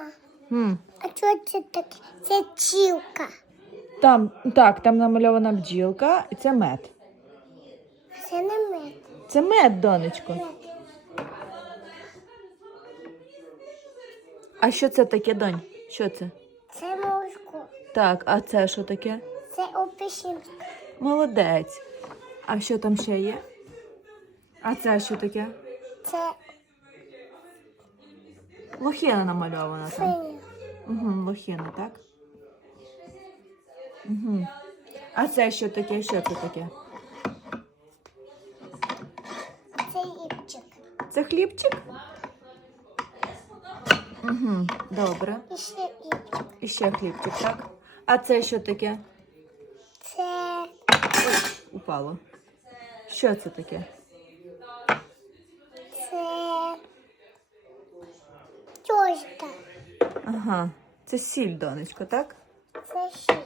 Мама, Хм. а що це таке? Це чілка. Там, так, там намальована бджілка, і це мед. Це не мед. Це мед, донечко. А що це таке, донь? Що це? Це молочко. Так, а це що таке? Це опишінка. Молодець. А що там ще є? А це що таке? Це Лохина намальована там. Угу, лохина, так? Угу. А це що таке? Що це таке? Це іпчик. Це хлібчик? Угу, добре. І ще іпчик. І ще хлібчик, так? А це що таке? Це Упало. Що це таке? це тьошка. Ага, це сіль, донечко, так? Це ще.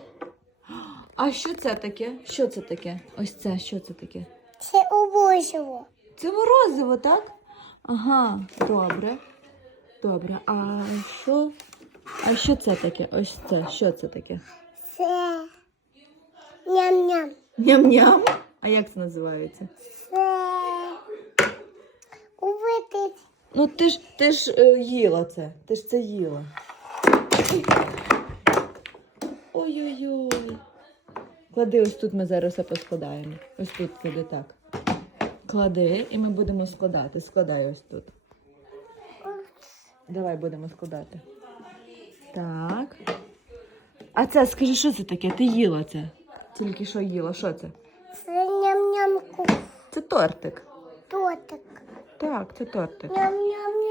А що це таке? Що це таке? Ось це, що це таке? Це обоживо. Це морозиво, так? Ага, добре. Добре. А що? А що це таке? Ось це. Що це таке? Це ням-ням. Ням-ням? А як це називається? Це Ну ти ж ти ж е, їла це. Ти ж це їла. Ой-ой-ой. Клади ось тут ми зараз все поскладаємо. Ось тут клади так. Клади, і ми будемо складати. Складай ось тут. Давай будемо складати. Так. А це, скажи, що це таке? Ти їла це? Тільки що їла, що це? Це ням-ням ку- Це тортик. тортик. Так, це тортик. Ням-ням.